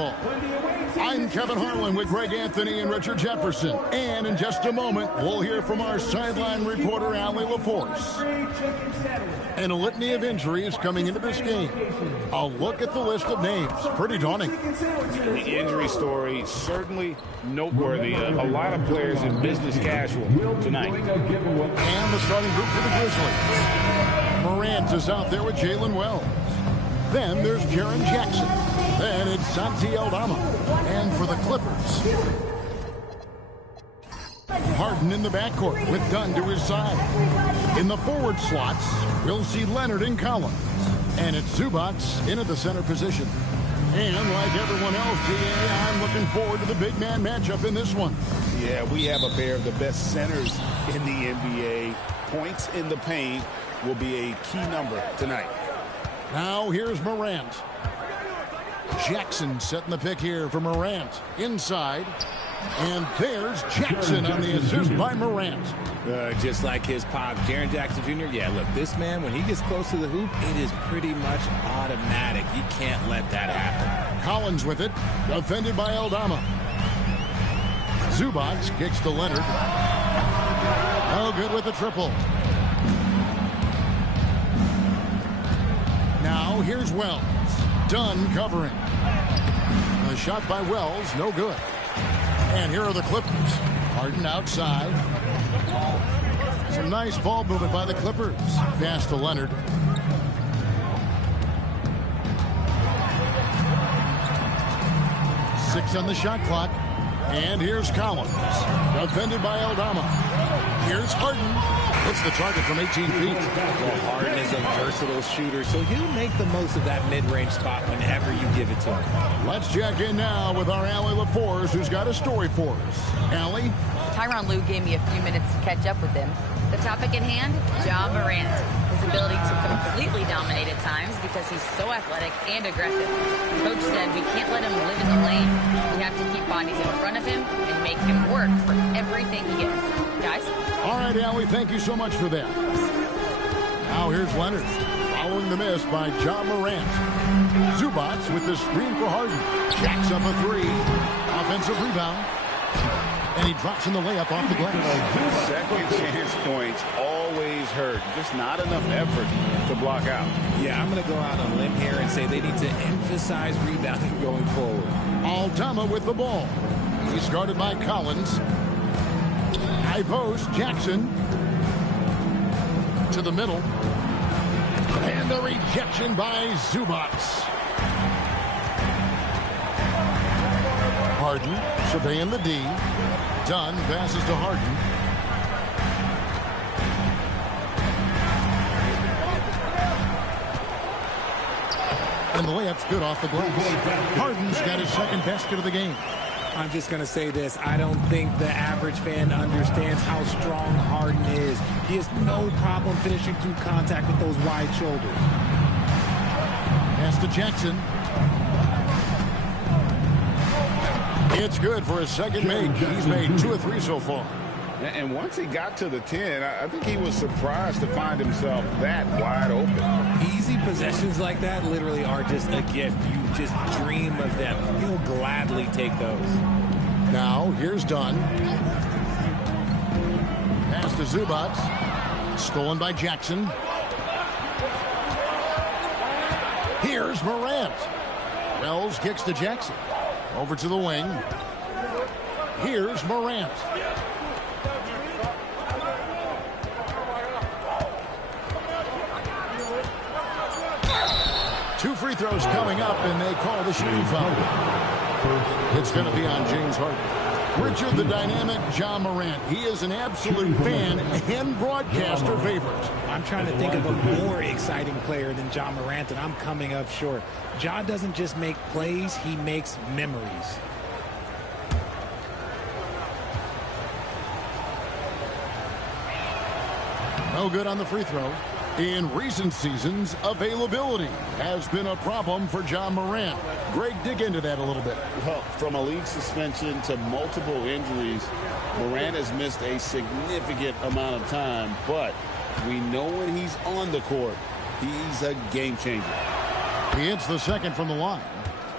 basketball. I'm Kevin Harlan with Greg Anthony and Richard Jefferson. And in just a moment, we'll hear from our sideline reporter, Allie LaForce. And a litany of injuries coming into this game. A look at the list of names. Pretty daunting. The injury story certainly noteworthy. A lot of players in business casual tonight. And the starting group for the Grizzlies. Morant is out there with Jalen Wells. Then there's Jaren Jackson. Then it's Santi Aldama. And for the Clippers, Harden in the backcourt with Dunn to his side. In the forward slots, we'll see Leonard and Collins. And it's Zubac in at the center position. And like everyone else, DA, I'm looking forward to the big man matchup in this one. Yeah, we have a pair of the best centers in the NBA. Points in the paint will be a key number tonight. Now here's Morant. Jackson setting the pick here for Morant. Inside. And there's Jackson on the assist by Morant. Just like his pop, Jaren Jackson Jr. Yeah, look, this man, when he gets close to the hoop, it is pretty much automatic. You can't let that happen. Collins with it. Defended by Aldama. Zubac kicks to Leonard. No good with the triple. Now here's Wells. Dunn covering. A shot by Wells, no good. And here are the Clippers. Harden outside. Some nice ball movement by the Clippers. Pass to Leonard. Six on the shot clock. And here's Collins. Defended by Aldama. Here's Harden. Hits the target from 18 feet. Well, Harden is a versatile shooter, so he'll make the most of that mid-range spot whenever you give it to him. Let's check in now with our Allie LaForce, who's got a story for us. Allie? Tyronn Lue gave me a few minutes to catch up with him. The topic at hand, Ja Morant. His ability to completely dominate at times because he's so athletic and aggressive. The coach said we can't let him live in the lane. We have to keep bodies in front of him and make him work for everything he gets. Guys? All right, Allie, thank you so much for that. Now here's Leonard. Following the miss by Ja Morant. Zubac with the screen for Harden. Jacks up a three. Offensive rebound. And he drops in the layup off the glass. Second chance points always hurt. Just not enough effort to block out. Yeah, I'm going to go out on a limb here and say they need to emphasize rebounding going forward. Aldama with the ball. He's guarded by Collins. High post, Jackson. To the middle. And the rejection by Zubac. Harden surveying the D. Dunn passes to Harden. And the layup's good off the glass. Harden's got his second basket of the game. I'm just going to say this. I don't think the average fan understands how strong Harden is. He has no problem finishing through contact with those wide shoulders. Pass to Jackson. It's good for his second make. He's made 2 of 3 so far. And once he got to the 10, I think he was surprised to find himself that wide open. Easy possessions like that literally are just a gift. You just dream of them. He'll gladly take those. Now, here's Dunn. Pass to Zubac. Stolen by Jackson. Here's Morant. Wells kicks to Jackson. Over to the wing. Here's Morant. Two free throws coming up, and they call the shooting foul. It's going to be on James Harden. Richard, the dynamic Ja Morant. He is an absolute fan and broadcaster favorite. I'm trying to think of a more exciting player than Ja Morant, and I'm coming up short. Ja doesn't just make plays, he makes memories. No good on the free throw. In recent seasons, availability has been a problem for Ja Morant. Greg, dig into that a little bit. Well, from a league suspension to multiple injuries, Morant has missed a significant amount of time, but we know when he's on the court, he's a game changer. He hits the second from the line.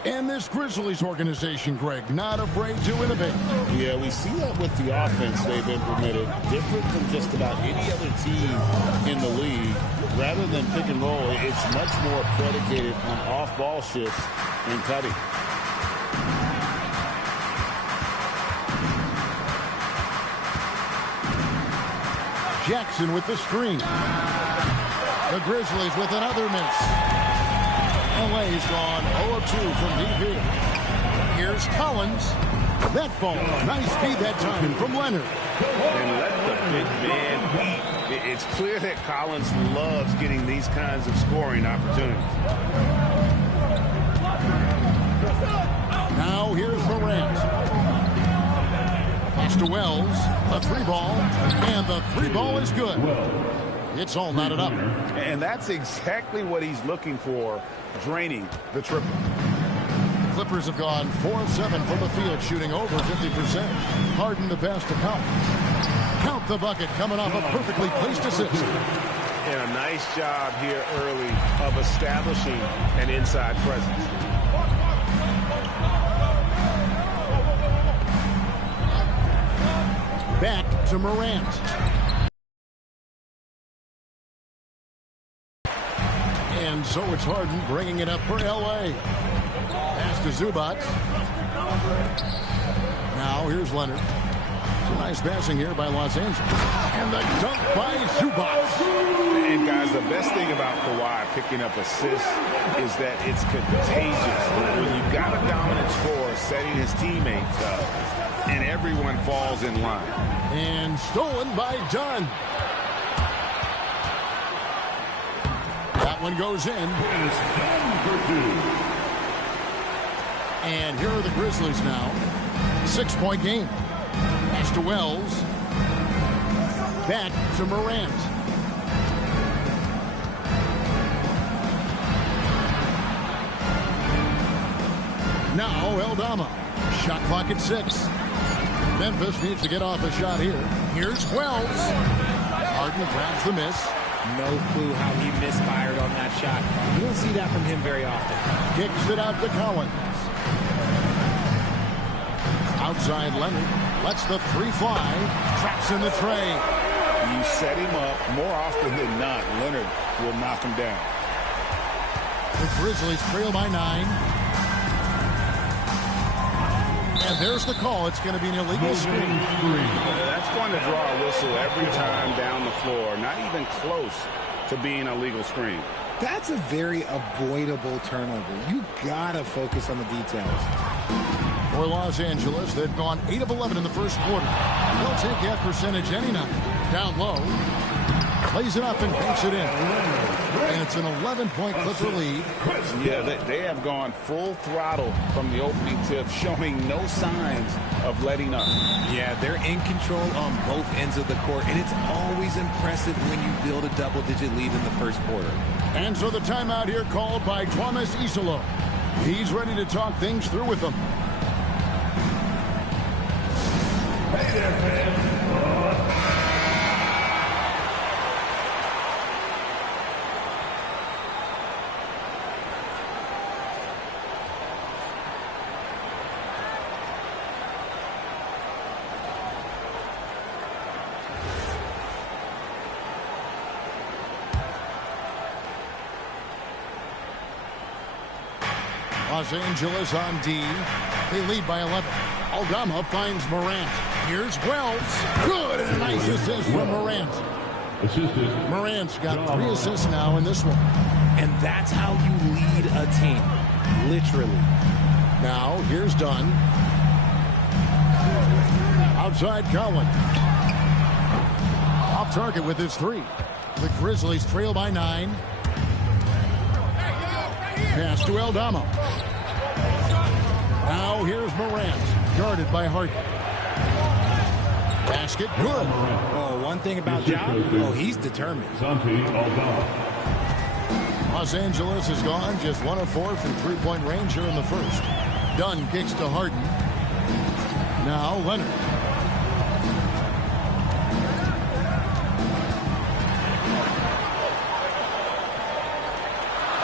And this Grizzlies organization, Greg, not afraid to innovate. Yeah, we see that with the offense they've implemented, different from just about any other team in the league. Rather than pick and roll, it's much more predicated on off-ball shifts and cutting. Jackson with the screen. The Grizzlies with another miss. LA's gone 0-2 from DP. Here's Collins. That ball. Nice feed that time from Leonard. And let the big man eat. It's clear that Collins loves getting these kinds of scoring opportunities. Now here's Morant. Pass to Wells. A three ball. And the three ball is good. It's all knotted up. And that's exactly what he's looking for, draining the triple. The Clippers have gone 4 of 7 from the field, shooting over 50%. Harden the pass to Collins. Count the bucket, coming off a perfectly placed assist. And a nice job here early of establishing an inside presence. Back to Morant. And so it's Harden bringing it up for L.A. Pass to Zubac. Now here's Leonard. Some nice passing here by Los Angeles. And the dunk by Zubac. And guys, the best thing about Kawhi picking up assists is that it's contagious. When you've got a dominant scorer setting his teammates up, and everyone falls in line. And stolen by Dunn. That one goes in. And here are the Grizzlies now. 6-point game. Pass to Wells. Back to Morant. Now Eldama. Shot clock at 6. Memphis needs to get off a shot here. Here's Wells. Harden grabs the miss. No clue how he misfired on that shot. You don't see that from him very often. Kicks it out to Collins. Outside Leonard. Lets the three fly. Traps in the tray. You set him up more often than not. Leonard will knock him down. The Grizzlies trail by 9. And there's the call. It's going to be an illegal screen. That's going to draw a whistle every time down the floor. Not even close to being a legal screen. That's a very avoidable turnover. You got to focus on the details. For Los Angeles, they've gone 8 of 11 in the first quarter. They'll take that percentage any night. Down low. Plays it up and banks it in. And it's an 11-point Clipper lead. Yeah, they have gone full throttle from the opening tip, showing no signs of letting up. Yeah, they're in control on both ends of the court, and it's always impressive when you build a double-digit lead in the first quarter. And so the timeout here called by Thomas Isolo. He's ready to talk things through with them. Hey there, fans. Los Angeles on D. They lead by 11. Aldama finds Morant. Here's Wells. Good, and a nice assist from Morant. Morant's got 3 assists now in this one. And that's how you lead a team. Literally. Now, here's Dunn. Outside Collins. Off target with his 3. The Grizzlies trail by 9. Pass to Aldama. Now here's Morant, guarded by Harden. Basket, good. Oh, one thing about Ja, oh, he's determined. Los Angeles has gone just 1 of 4 from three-point range here in the first. Dunn kicks to Harden. Now Leonard.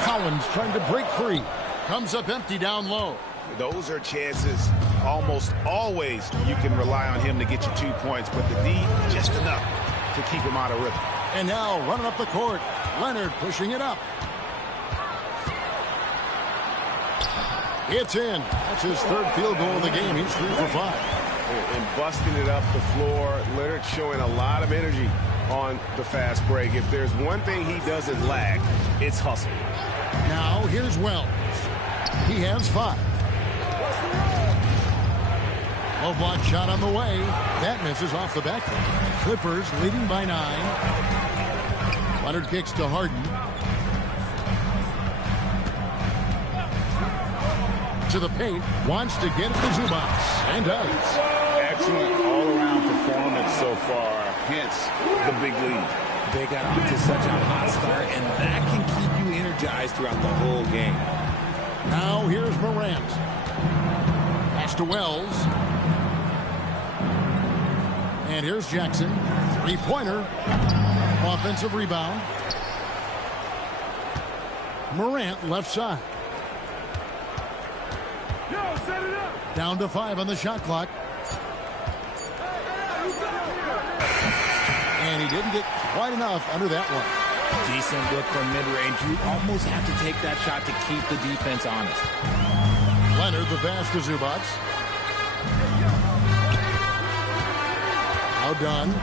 Collins trying to break free. Comes up empty down low. Those are chances almost always you can rely on him to get you 2 points, but the D, just enough to keep him out of rhythm. And now running up the court, Leonard pushing it up. It's in. That's his third field goal of the game. He's 3 for 5. And busting it up the floor. Leonard showing a lot of energy on the fast break. If there's one thing he doesn't lack, it's hustle. Now here's Wells. He has 5. Low block shot on the way. That misses off the back. Clippers leading by 9. Leonard kicks to Harden. To the paint. Wants to get it to Zubac. And does. Excellent all-around performance so far. Hence the big lead. They got off to such a hot start, and that can keep you energized throughout the whole game. Now here's Morant. Pass to Wells. And here's Jackson. Three-pointer. Offensive rebound. Morant left side. Down to 5 on the shot clock. And he didn't get quite enough under that one. Decent look from mid-range. You almost have to take that shot to keep the defense honest. Leonard, the pass to Zubac. Now done.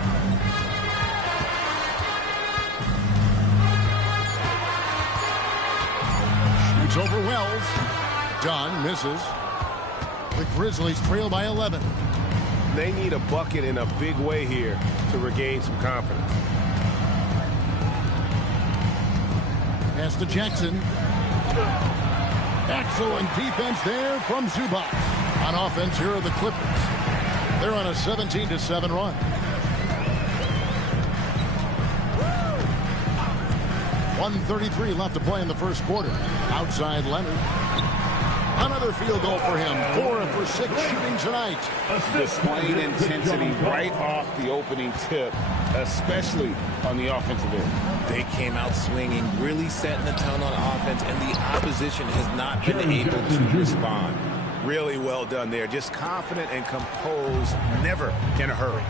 Shoots over Wells. Dunn misses. The Grizzlies trail by 11. They need a bucket in a big way here to regain some confidence. Pass to Jackson. Excellent defense there from Zubac. On offense, here are the Clippers. They're on a 17-7 run. 1:33 left to play in the first quarter. Outside Leonard. Another field goal for him. 4 for 6 shooting tonight. Displaying intensity right off the opening tip, especially on the offensive end. They came out swinging, really setting the tone on offense, and the opposition has not been able to respond. Really well done there. Just confident and composed, never in a hurry.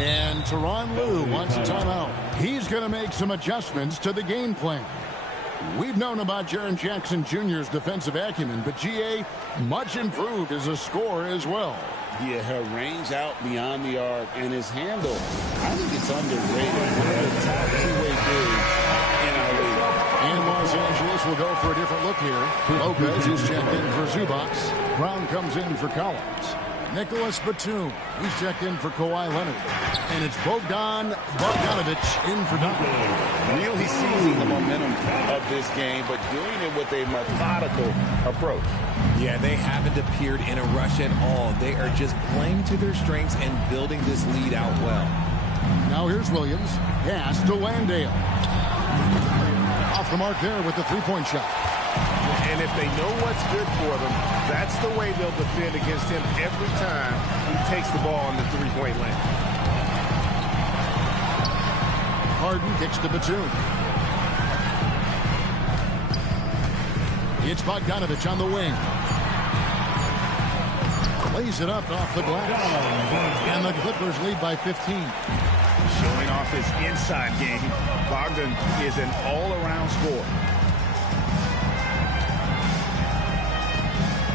And Tyronn Lue wants a timeout. He's going to make some adjustments to the game plan. We've known about Jaren Jackson Jr.'s defensive acumen, but G.A. much improved as a scorer as well. Yeah, her range out beyond the arc and his handle, I think it's underrated. One of the top two-way bigs in our league. And Los Angeles will go for a different look here. Lopez is checked in for Zubac. Brown comes in for Collins. Nicholas Batum, he's checked in for Kawhi Leonard. And it's Bogdanovic in for Duncan. Really seizing the momentum of this game, but doing it with a methodical approach. Yeah, they haven't appeared in a rush at all. They are just playing to their strengths and building this lead out well. Now here's Williams. Pass to Landale. Off the mark there with the three-point shot. And if they know what's good for them, that's the way they'll defend against him every time he takes the ball on the three-point line. Harden kicks to Batum. It's Bogdanovic on the wing. Lays it up off the glass. And the Clippers lead by 15. Showing off his inside game. Bogdan is an all-around scorer.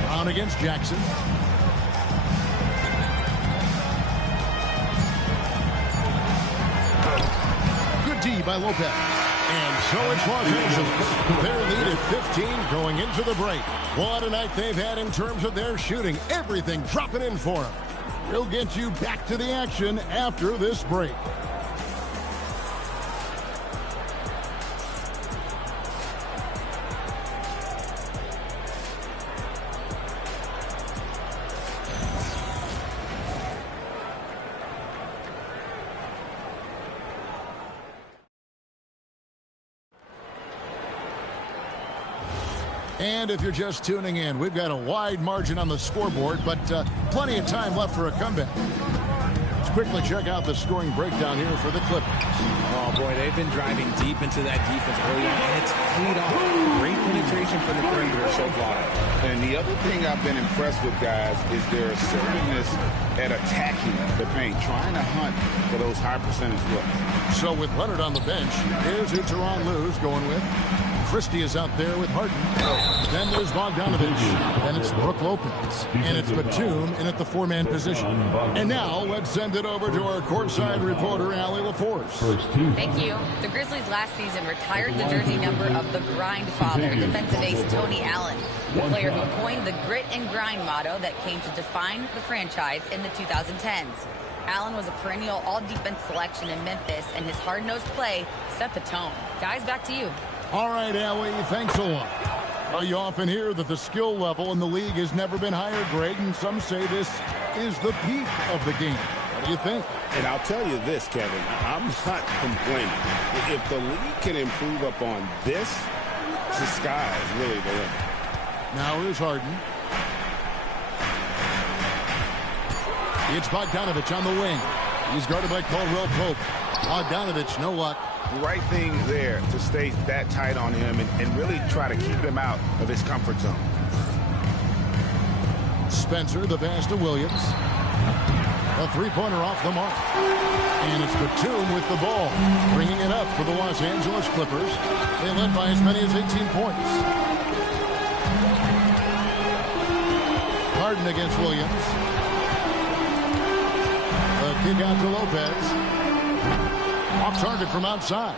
On against Jackson. Good D by Lopez. And so it's Los Angeles. Their lead at 15 going into the break. What a night they've had in terms of their shooting. Everything dropping in for them. We'll get you back to the action after this break. And if you're just tuning in, we've got a wide margin on the scoreboard, but plenty of time left for a comeback. Let's quickly check out the scoring breakdown here for the Clippers. Oh, boy, they've been driving deep into that defense early on, and it's paid off. Great penetration from the perimeter so far. And the other thing I've been impressed with, guys, is their assertiveness at attacking the paint, trying to hunt for those high percentage looks. So with Leonard on the bench, here's who Teron Lue's going with. Christie is out there with Harden. Then there's Bogdanovich. Then it's Brook Lopez. And it's Batum in at the four-man position. And now let's send it over to our courtside reporter, Allie LaForce. Thank you. The Grizzlies last season retired the jersey number of the grind father, defensive ace Tony Allen, the player who coined the grit and grind motto that came to define the franchise in the 2010s. Allen was a perennial all-defense selection in Memphis, and his hard-nosed play set the tone. Guys, back to you. All right, Allie, thanks a lot. Well, you often hear that the skill level in the league has never been higher, Greg, and some say this is the peak of the game. What do you think? And I'll tell you this, Kevin, I'm not complaining. If the league can improve upon this, the sky is really the limit. Now here's Harden. It's Bogdanovich on the wing. He's guarded by Caldwell Pope. Bogdanovich, no luck. Right thing there to stay that tight on him and really try to keep him out of his comfort zone. Spencer, the pass to Williams. A three-pointer off the mark. And it's Batum with the ball, bringing it up for the Los Angeles Clippers. They led by as many as 18 points. Harden against Williams. A kick out to Lopez. Off target from outside.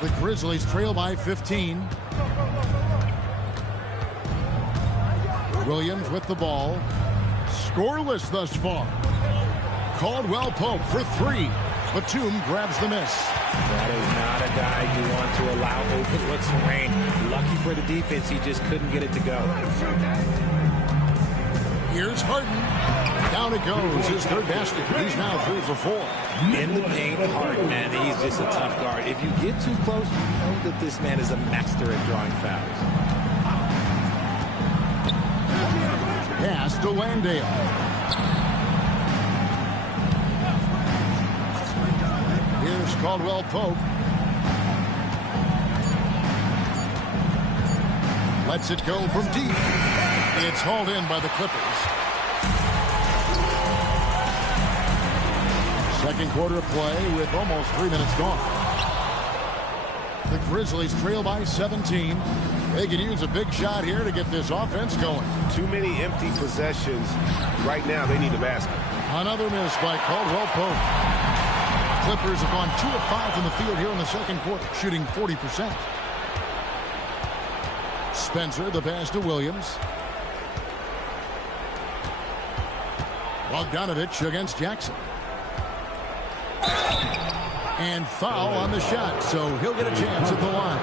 The Grizzlies trail by 15. Williams with the ball. Scoreless thus far. Caldwell Pope for three. Batum grabs the miss. That is not a guy you want to allow open looks for rain. Lucky for the defense, he just couldn't get it to go. Here's Harden. Down it goes. His third basket. He's now 3 for 4. In the paint, Harden, man, he's just a tough guard. If you get too close, you know that this man is a master at drawing fouls. Pass to Landale. Here's Caldwell Pope. Lets it go from deep. It's hauled in by the Clippers. Second quarter of play with almost 3 minutes gone. The Grizzlies trail by 17. They could use a big shot here to get this offense going. Too many empty possessions. Right now, they need a basket. Another miss by Caldwell Pope. Clippers have gone 2 of 5 from the field here in the second quarter, shooting 40%. Spencer, the pass to Williams. Bogdanovich against Jackson. And foul on the shot, so he'll get a chance at the line.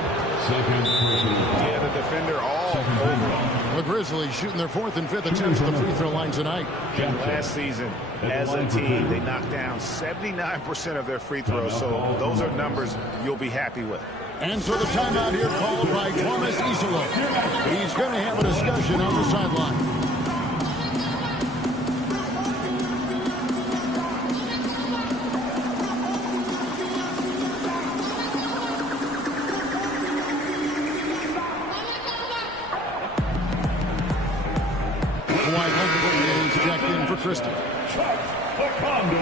Yeah, the defender all over. The Grizzlies shooting their 4th and 5th attempts at the free throw line tonight. Last season, as a team, they knocked down 79% of their free throws, so those are numbers you'll be happy with. And so the timeout here called by Thomas Isolo. He's going to have a discussion on the sideline. Christie. The Condor.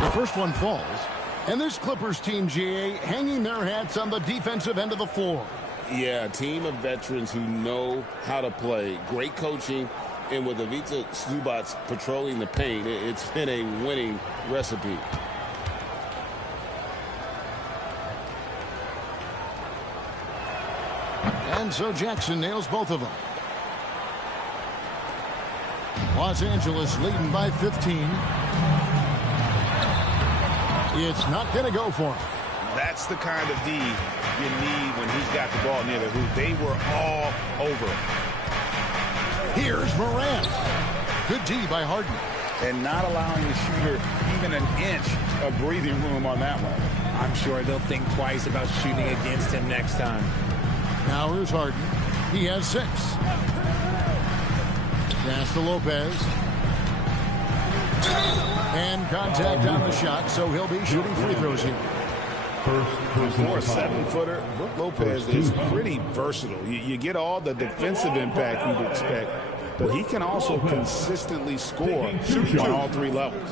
The first one falls. And this Clippers team, GA, hanging their hats on the defensive end of the floor. Yeah, a team of veterans who know how to play. Great coaching. And with Ivica Zubac patrolling the paint, it's been a winning recipe. And so Jackson nails both of them. Los Angeles leading by 15. It's not going to go for him. That's the kind of D you need when he's got the ball near the hoop. They were all over. Here's Morant. Good D by Harden. And not allowing the shooter even an inch of breathing room on that one. I'm sure they'll think twice about shooting against him next time. Now here's Harden. He has 6. Pass to Lopez. And contact on the shot, so he'll be shooting free throws here. For a 7-footer, Brook Lopez is pretty versatile. You get all the defensive impact you'd expect, but he can also consistently score on all 3 levels.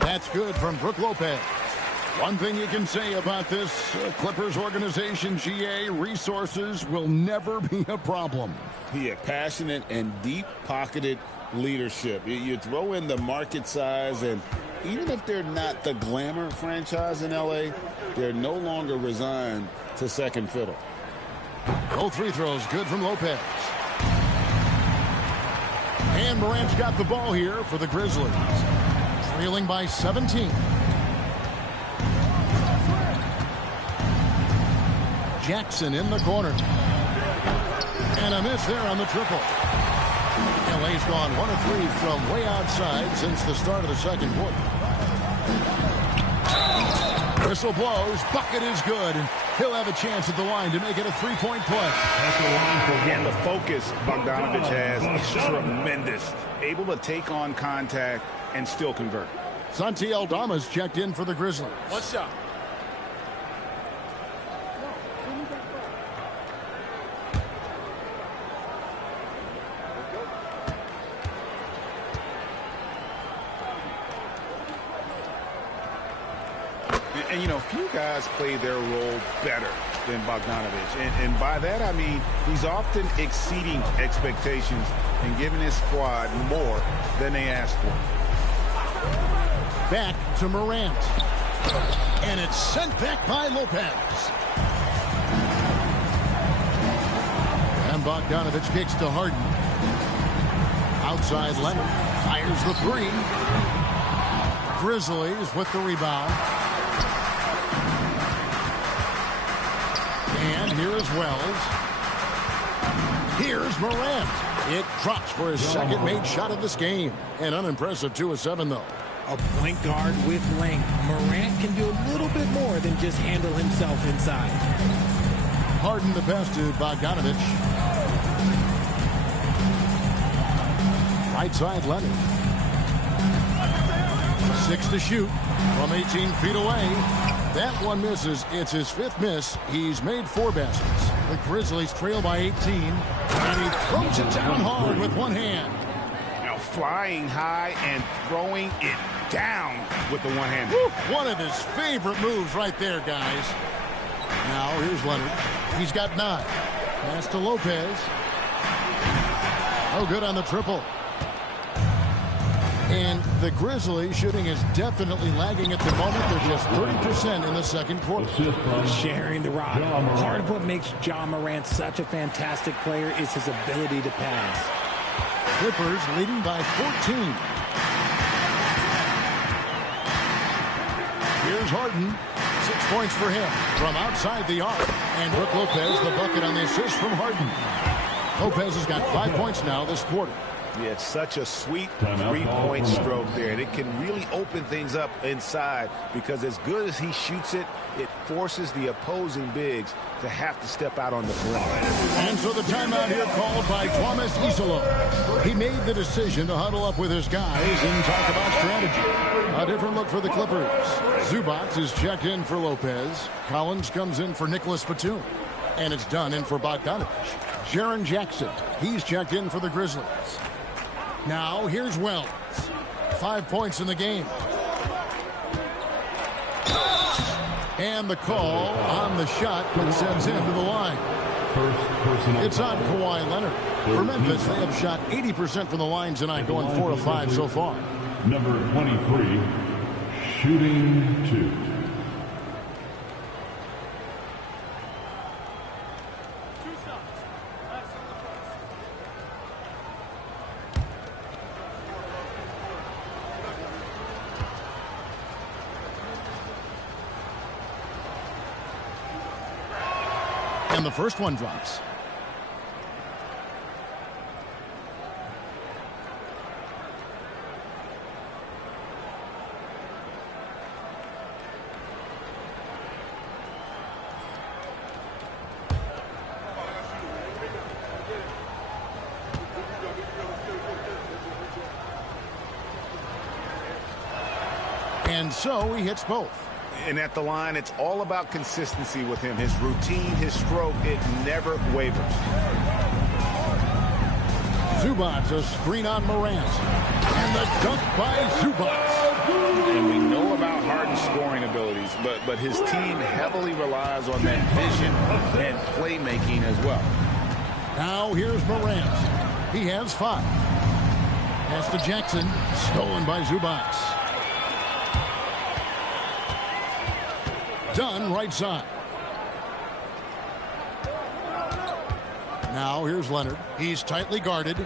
That's good from Brook Lopez. One thing you can say about this Clippers organization, GA, resources will never be a problem. Yeah, passionate and deep-pocketed leadership. You throw in the market size, and even if they're not the glamour franchise in L.A., they're no longer resigned to second fiddle. Both free throws good from Lopez. And Morant's got the ball here for the Grizzlies. Trailing by 17. Jackson in the corner. And a miss there on the triple. LA's gone 1 of 3 from way outside since the start of the second quarter. Whistle blows. Bucket is good. And he'll have a chance at the line to make it a 3-point play. And the focus Bogdanović has is tremendous. Able to take on contact and still convert. Santi Aldama's checked in for the Grizzlies. One shot. And, you know, few guys play their role better than Bogdanović. And by that, I mean he's often exceeding expectations and giving his squad more than they asked for. Back to Morant. And it's sent back by Lopez. And Bogdanović kicks to Harden. Outside Leonard. Fires the 3. Grizzlies with the rebound. And here is Wells. Here's Morant. It drops for his second made shot of this game. An unimpressive 2 of 7, though. A point guard with length. Morant can do a little bit more than just handle himself inside. Harden the pass to Bogdanović. Right side Leonard. 6 to shoot from 18 feet away. That one misses. It's his 5th miss. He's made 4 baskets. The Grizzlies trail by 18. And he throws it down hard with one hand. Now flying high and throwing it down with the one hand. One of his favorite moves right there, guys. Now here's Leonard. He's got 9. Pass to Lopez. Oh, good on the triple. And the Grizzlies shooting is definitely lagging at the moment. They're just 30% in the second quarter. Sharing the rock. Part of what makes Ja Morant such a fantastic player is his ability to pass. Clippers leading by 14. Here's Harden. 6 points for him from outside the arc. And Brook Lopez the bucket on the assist from Harden. Lopez has got 5 points now this quarter. Yeah, it's such a sweet 3-point stroke there. And it can really open things up inside because as good as he shoots it, it forces the opposing bigs to have to step out on the perimeter. And so the timeout here called by Thomas Isolo. He made the decision to huddle up with his guys and talk about strategy. A different look for the Clippers. Zubac is checked in for Lopez. Collins comes in for Nicholas Batum. And it's done in for Bogdanović. Jaren Jackson, he's checked in for the Grizzlies. Now, here's Wells. 5 points in the game. And the call on the shot that sends him to the line. It's on Kawhi Leonard. For Memphis, they have shot 80% from the line tonight, going 4 of 5 so far. Number 23, shooting 2. And the first one drops. And so he hits both. And at the line, it's all about consistency with him. His routine, his stroke, it never wavers. Zubats, a screen on Morant. And the dunk by Zubats. And we know about Harden's scoring abilities, but his team heavily relies on that vision and playmaking as well. Now here's Morant. He has 5. Pass to Jackson. Stolen by Zubats. Dunn right side. Now here's Leonard. He's tightly guarded.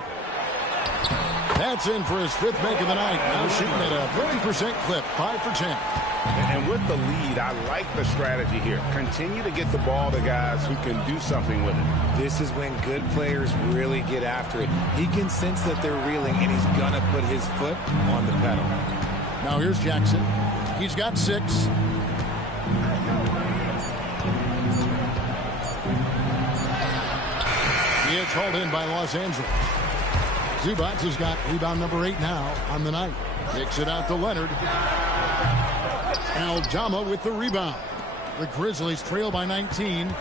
That's in for his 5th make of the night. Now shooting at a 50% clip, 5 for 10. And with the lead, I like the strategy here. Continue to get the ball to guys who can do something with it. This is when good players really get after it. He can sense that they're reeling, and he's going to put his foot on the pedal. Now here's Jackson. He's got 6. He is hauled in by Los Angeles. Zubats has got rebound number 8 now on the night. Kicks it out to Leonard. Aldama with the rebound. The Grizzlies trail by 19.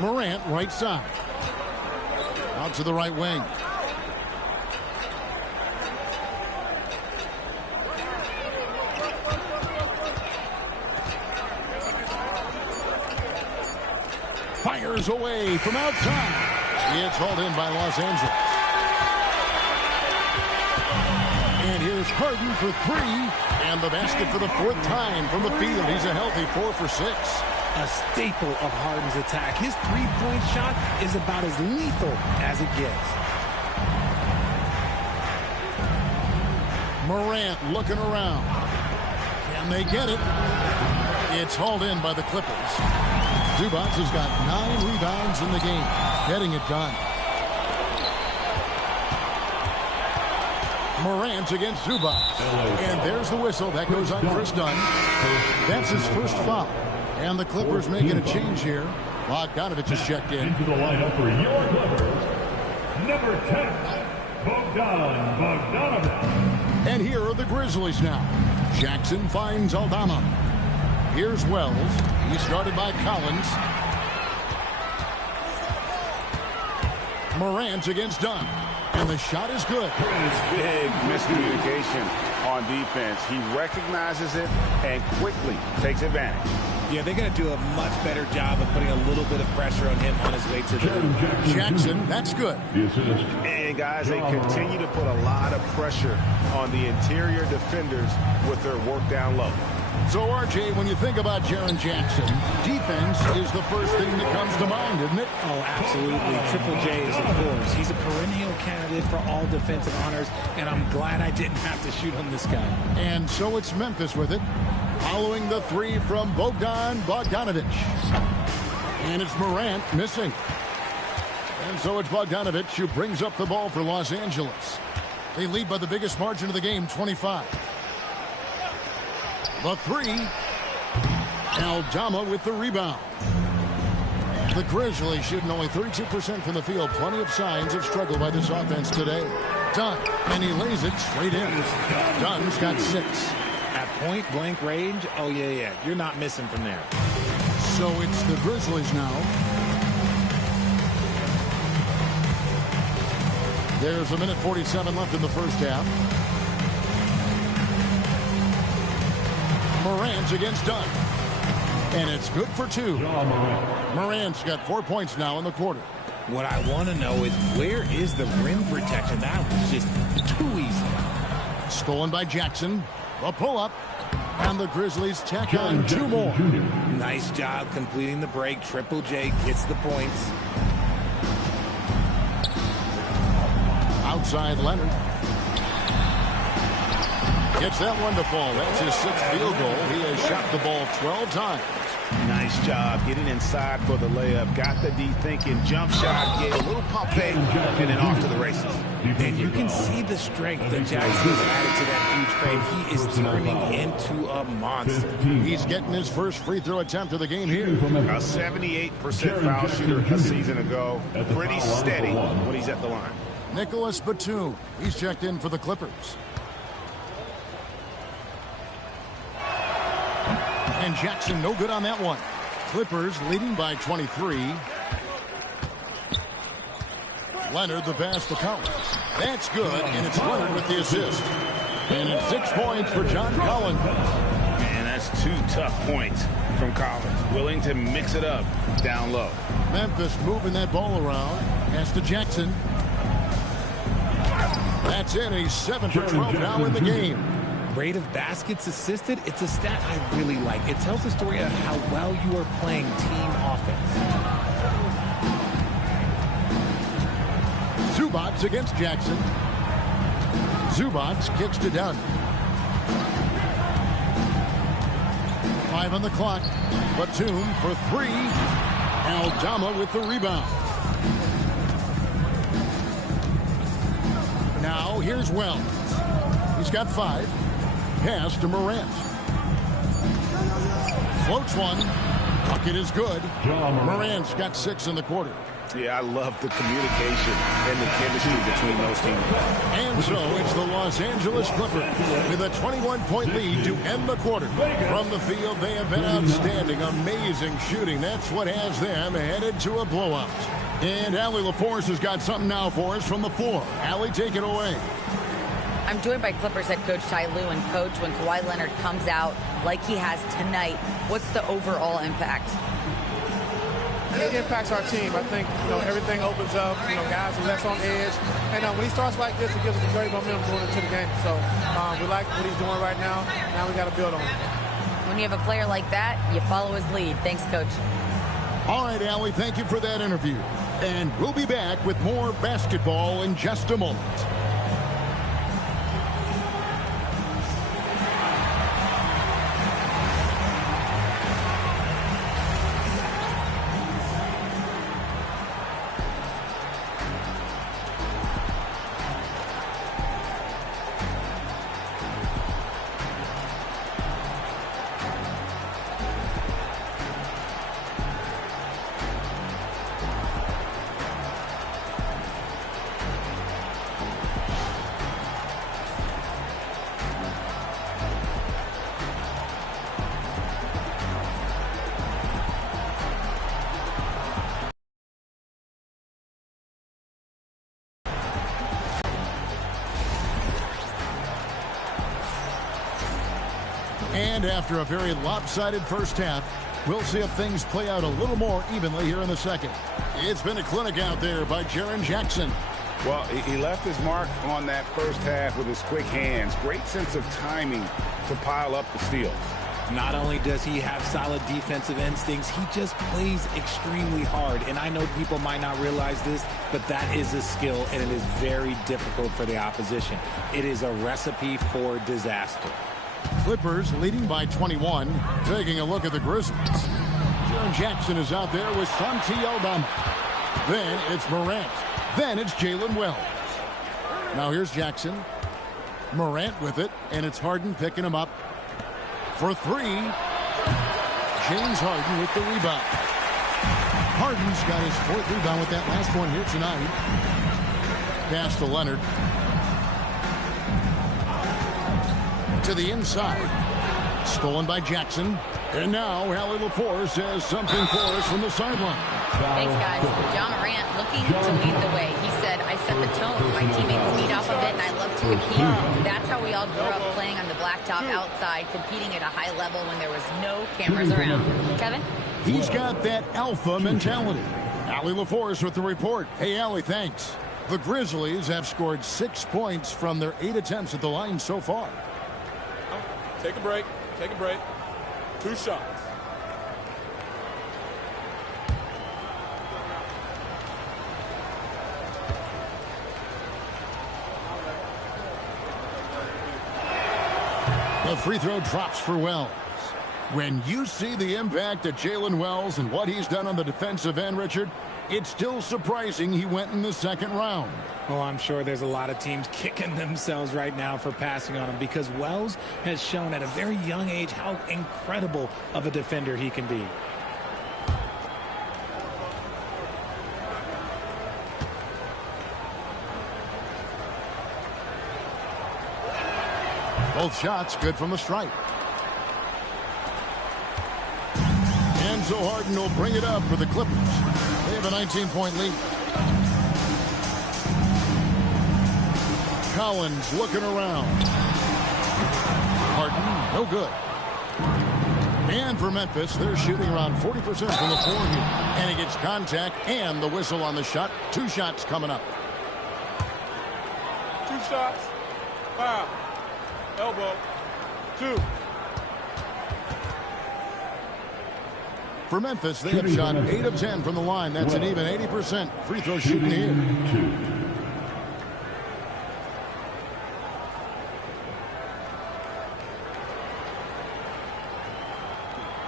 Morant right side. Out to the right wing. Fires away from outside. It's hauled in by Los Angeles. And here's Harden for 3. And the basket for the 4th time from the field. He's a healthy 4 for 6. A staple of Harden's attack. His three-point shot is about as lethal as it gets. Morant looking around. Can they get it? It's hauled in by the Clippers. Zubats has got 9 rebounds in the game. Getting it done. Morant against Zubats. And there's the whistle. That goes on Chris Dunn. That's his first foul. And the Clippers making a change here. Bogdanovich has checked in. Into the lineup for your Clippers, number 10, Bogdanovich. And here are the Grizzlies now. Jackson finds Aldama. Here's Wells. He's guarded by Collins. Morant against Dunn. And the shot is good. Big miscommunication on defense. He recognizes it and quickly takes advantage. Yeah, they're going to do a much better job of putting a little bit of pressure on him on his way to the rim. Jackson, that's good. And guys, they continue to put a lot of pressure on the interior defenders with their work down low. So, RJ, when you think about Jaren Jackson, defense is the first thing that comes to mind, isn't it? Oh, absolutely. Triple J is a force. He's a perennial candidate for all defensive honors, and I'm glad I didn't have to shoot on this guy. And so it's Memphis with it, following the 3 from Bogdanovich. And it's Morant missing. And so it's Bogdanovich who brings up the ball for Los Angeles. They lead by the biggest margin of the game, 25. The 3. Aldama with the rebound. The Grizzlies shooting only 32% from the field. Plenty of signs of struggle by this offense today. Dunn, and he lays it straight in. Dunn's got 6. At point-blank range, oh, yeah. You're not missing from there. So it's the Grizzlies now. There's 1:47 left in the first half. Morant against Dunn. And it's good for 2. Morant's got 4 points now in the quarter. What I want to know is where is the rim protection? That was just too easy. Stolen by Jackson. A pull-up. And the Grizzlies tack on 2 more. Nice job completing the break. Triple J gets the points. Outside Leonard. Gets that one to fall. That's his 6th field goal. He has shot the ball 12 times. Nice job getting inside for the layup. Got the D thinking. Jump shot. Get a little pump fake. And then off to the races. And you can see the strength that Jackson has added to that huge frame. He is turning into a monster. He's getting his first free throw attempt of the game here. A 78% foul shooter a season ago. Pretty steady when he's at the line. Nicholas Batum. He's checked in for the Clippers. And Jackson no good on that one. Clippers leading by 23. Leonard the pass to Collins. That's good, and it's Leonard with the assist. And it's 6 points for John Collins. Man, that's 2 tough points from Collins. Willing to mix it up down low. Memphis moving that ball around. Pass to Jackson. That's it, a 7 for 12 now in the game. Rate of baskets assisted, it's a stat I really like. It tells the story of how well you are playing team offense. Zubats against Jackson. Zubats kicks to Dunn. 5 on the clock. Batum for 3. Aldama with the rebound. Now here's Wells. He's got 5. Pass to Morant. Floats one. Bucket is good. Morant's got 6 in the quarter. Yeah, I love the communication and the chemistry between those teams. And so it's the Los Angeles Clippers with a 21-point lead to end the quarter. From the field, they have been outstanding. Amazing shooting. That's what has them headed to a blowout. And Allie LaForce has got something now for us from the floor. Allie, take it away. I'm joined by Clippers head coach Ty Lue. And coach, when Kawhi Leonard comes out like he has tonight, what's the overall impact? It impacts our team. I think, everything opens up. Guys are less on edge. And when he starts like this, it gives us a great momentum going into the game. So we like what he's doing right now. Now we got to build on it. When you have a player like that, you follow his lead. Thanks, coach. All right, Allie, thank you for that interview. And we'll be back with more basketball in just a moment. And after a very lopsided first half, we'll see if things play out a little more evenly here in the second. It's been a clinic out there by Jaren Jackson. Well, he left his mark on that first half with his quick hands. Great sense of timing to pile up the steals. Not only does he have solid defensive instincts, he just plays extremely hard. And I know people might not realize this, but that is a skill, and it is very difficult for the opposition. It is a recipe for disaster. Clippers leading by 21. Taking a look at the Grizzlies. Jaren Jackson is out there with Santi Aldama. Then it's Morant. Then it's Jalen Wells. Now here's Jackson. Morant with it, and it's Harden picking him up for 3. James Harden with the rebound. Harden's got his 4th rebound with that last one here tonight. Pass to Leonard. To the inside. Stolen by Jackson. And now Allie LaForce has something for us from the sideline. Thanks, guys. John Morant looking to lead the way. He said, I set the tone. My teammates feed off of it, and I love to compete. That's how we all grew up, playing on the blacktop outside, competing at a high level when there was no cameras around. Kevin? He's got that alpha mentality. Allie LaForce with the report. Hey, Allie, thanks. The Grizzlies have scored 6 points from their 8 attempts at the line so far. Take a break. Take a break. 2 shots. The free throw drops for Wells. When you see the impact of Jalen Wells and what he's done on the defensive end, Richard, it's still surprising he went in the second round. Well, I'm sure there's a lot of teams kicking themselves right now for passing on him because Wells has shown at a very young age how incredible of a defender he can be. Both shots good from the stripe. And so Harden will bring it up for the Clippers. They have a 19-point lead. Collins looking around. Harden, no good. And for Memphis, they're shooting around 40% from the floor here. And he gets contact and the whistle on the shot. 2 shots coming up. 2 shots. Foul. Elbow. 2. For Memphis, they have shot 8 of 10 from the line. That's an even 80% free throw shooting here.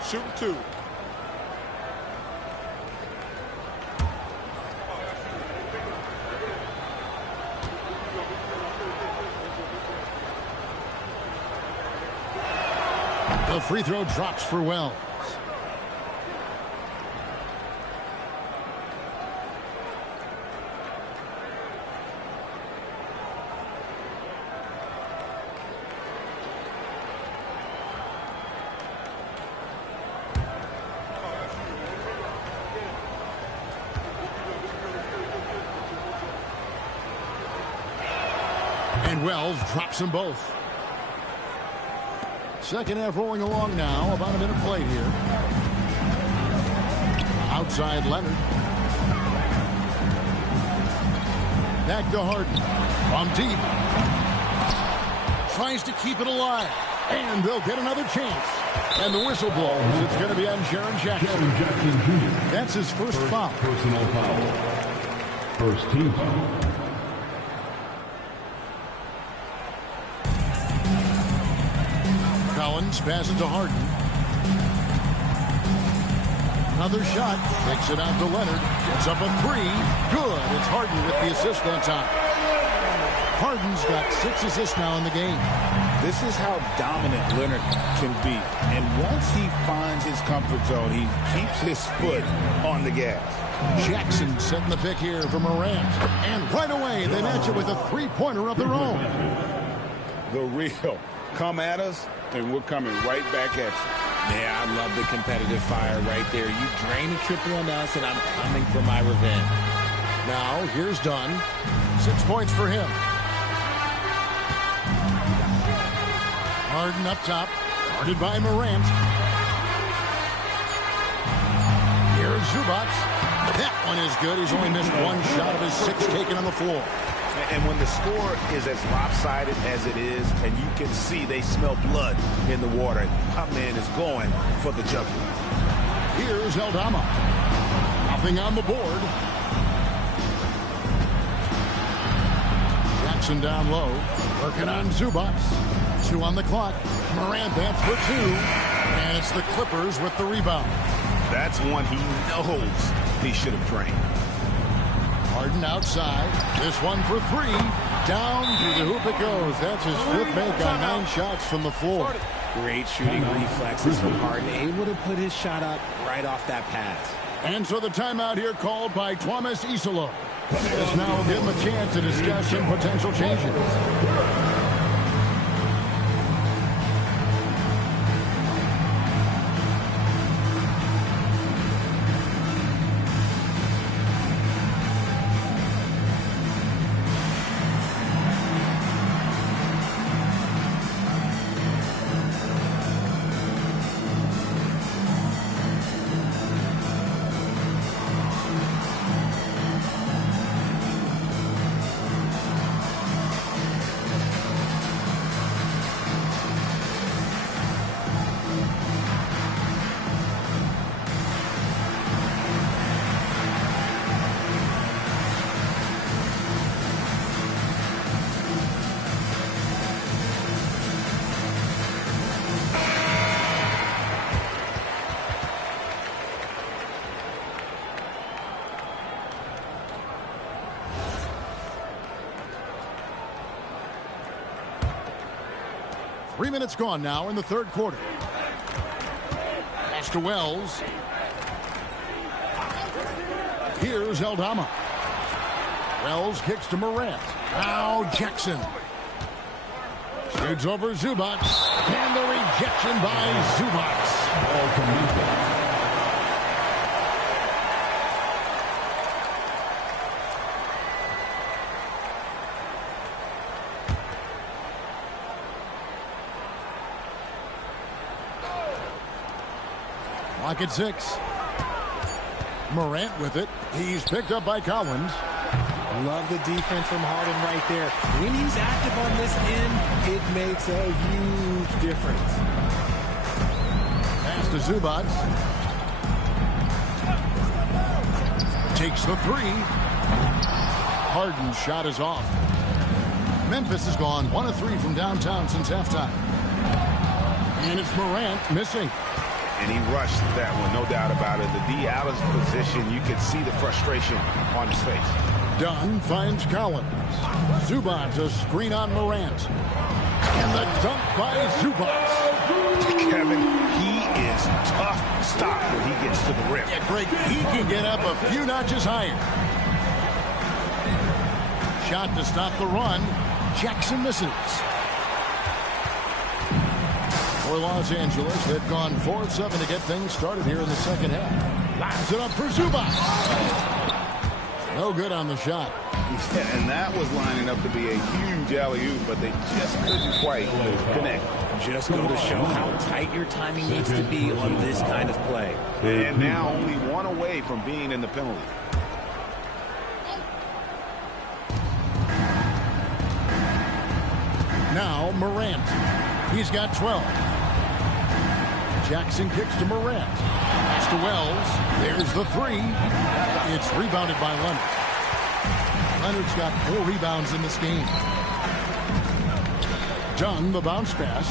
Shooting 2. The free throw drops for Wells. And Wells drops them both. Second half rolling along now. About a minute played here. Outside Leonard. Back to Harden. From deep. Tries to keep it alive. And they'll get another chance. And the whistle blows. It's going to be on Jaren Jackson. That's his first foul. Personal foul. First team foul. Collins passes to Harden. Another shot. Takes it out to Leonard. Gets up a 3. Good. It's Harden with the assist that time. Harden's got 6 assists now in the game. This is how dominant Leonard can be. And once he finds his comfort zone, he keeps his foot on the gas. Jackson setting the pick here for Morant. And right away, they match it with a 3-pointer of their own. The real. Come at us, and we're coming right back at you. Yeah, I love the competitive fire right there. You drain a triple on us, and I'm coming for my revenge. Now, here's Dunn. 6 points for him. Harden up top. Guarded by Morant. Here's Zubats. That one is good. He's only missed 1 shot of his 6 taken on the floor. And when the score is as lopsided as it is, and you can see they smell blood in the water, my man is going for the jugular. Here's Eldama. Nothing on the board. Jackson down low. Working on Zubats. 2 on the clock. Morant that's for 2. And it's the Clippers with the rebound. That's one he knows he should have drained. Harden outside. This one for 3. Down through the hoop it goes. That's his 5th make on 9 shots from the floor. Great shooting reflexes from Harden. Able to put his shot up right off that pass. And so the timeout here called by Thomas Isolo. This now will give him a chance to discuss some potential changes. 3 minutes gone now in the third quarter. Pass to Wells. Here's Aldama. Wells kicks to Morant. Now Jackson. Shoots over Zubac. And the rejection by Zubac. All from Memphis. Clock at 6. Morant with it. He's picked up by Collins. Love the defense from Harden right there. When he's active on this end, it makes a huge difference. Pass to Zubac. Takes the 3. Harden's shot is off. Memphis has gone 1 of 3 from downtown since halftime. And it's Morant missing. And he rushed that one, no doubt about it. The D out of position, you could see the frustration on his face. Dunn finds Collins. Zubac a screen on Morant. And the dunk by Zubac. Kevin, he is tough to stop when he gets to the rim. Yeah, Greg, he can get up a few notches higher. Shot to stop the run. Jackson misses. For Los Angeles, they've gone 4 of 7 to get things started here in the second half. Lines it up for Zubac. No good on the shot. Yeah, and that was lining up to be a huge alley-oop, but they just couldn't quite connect. Just go to show how tight your timing needs to be on this kind of play. And now only 1 away from being in the penalty. Now Morant. He's got 12. Jackson kicks to Morant. Pass to Wells. There's the 3. It's rebounded by Leonard. Leonard's got 4 rebounds in this game. Dunn, the bounce pass.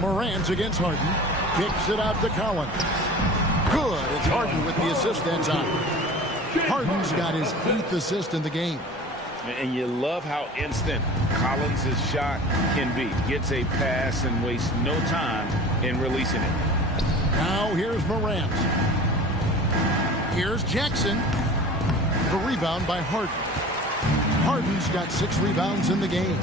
Morant against Harden. Kicks it out to Collins. Good. It's Harden with the assist that time. Harden's got his 8th assist in the game. And you love how instant Collins' shot can be. Gets a pass and wastes no time in releasing it. Now here's Morant. Here's Jackson. The rebound by Harden. Harden's got 6 rebounds in the game.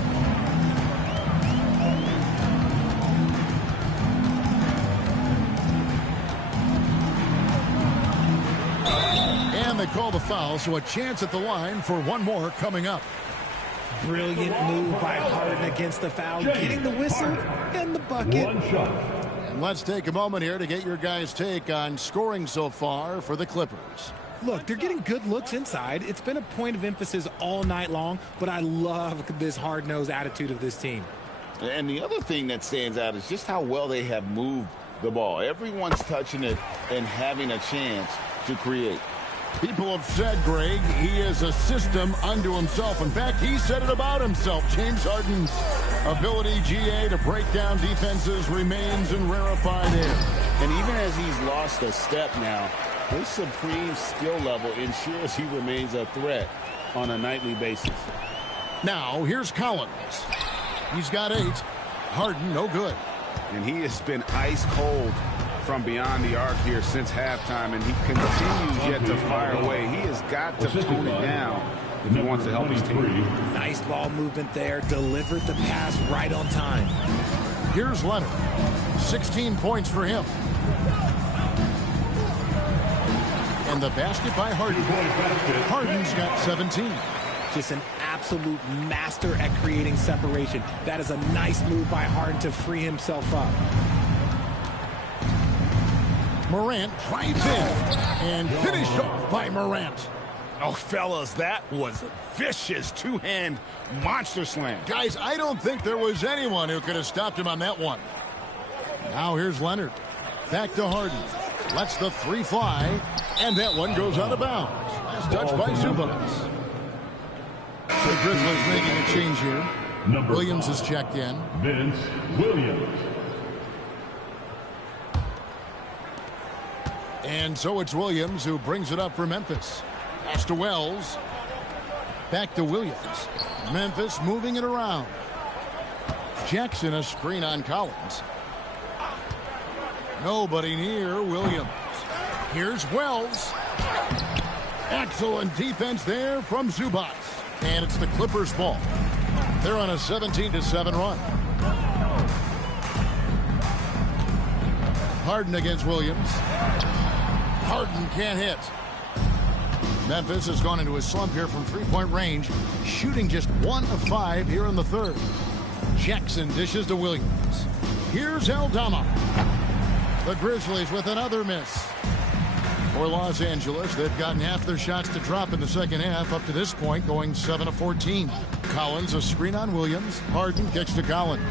And they call the foul, so a chance at the line for 1 more coming up. Brilliant move by Harden against the foul, getting the whistle and the bucket. And let's take a moment here to get your guys' take on scoring so far for the Clippers. Look, they're getting good looks inside. It's been a point of emphasis all night long, but I love this hard-nosed attitude of this team. And the other thing that stands out is just how well they have moved the ball. Everyone's touching it and having a chance to create. People have said, Greg, he is a system unto himself. In fact, he said it about himself. James Harden's ability, GA, to break down defenses remains in rarefied air. And even as he's lost a step now, his supreme skill level ensures he remains a threat on a nightly basis. Now, here's Collins. He's got 8. Harden, no good. And he has been ice cold from beyond the arc here since halftime, and he continues yet to fire away. He has got to tone it down if he wants to help his team. Nice ball movement there. Delivered the pass right on time. Here's Leonard. 16 points for him. And the basket by Harden. Harden's got 17. Just an absolute master at creating separation. That is a nice move by Harden to free himself up. Morant drives in and finished off by Morant. Oh, fellas, that was a vicious 2-hand monster slam. Guys, I don't think there was anyone who could have stopped him on that one. Now here's Leonard. Back to Harden. Lets the 3 fly, and that one goes out of bounds. Last touch by Zubac. The Grizzlies making a change here. Williams has checked in. Vince Williams. And so it's Williams who brings it up for Memphis. Pass to Wells. Back to Williams. Memphis moving it around. Jackson a screen on Collins. Nobody near Williams. Here's Wells. Excellent defense there from Zubac. And it's the Clippers' ball. They're on a 17-7 run. Harden against Williams. Harden can't hit. Memphis has gone into a slump here from three-point range, shooting just 1 of 5 here in the third. Jackson dishes to Williams. Here's Aldama. The Grizzlies with another miss. For Los Angeles, they've gotten half their shots to drop in the second half up to this point, going 7 of 14. Collins a screen on Williams. Harden kicks to Collins.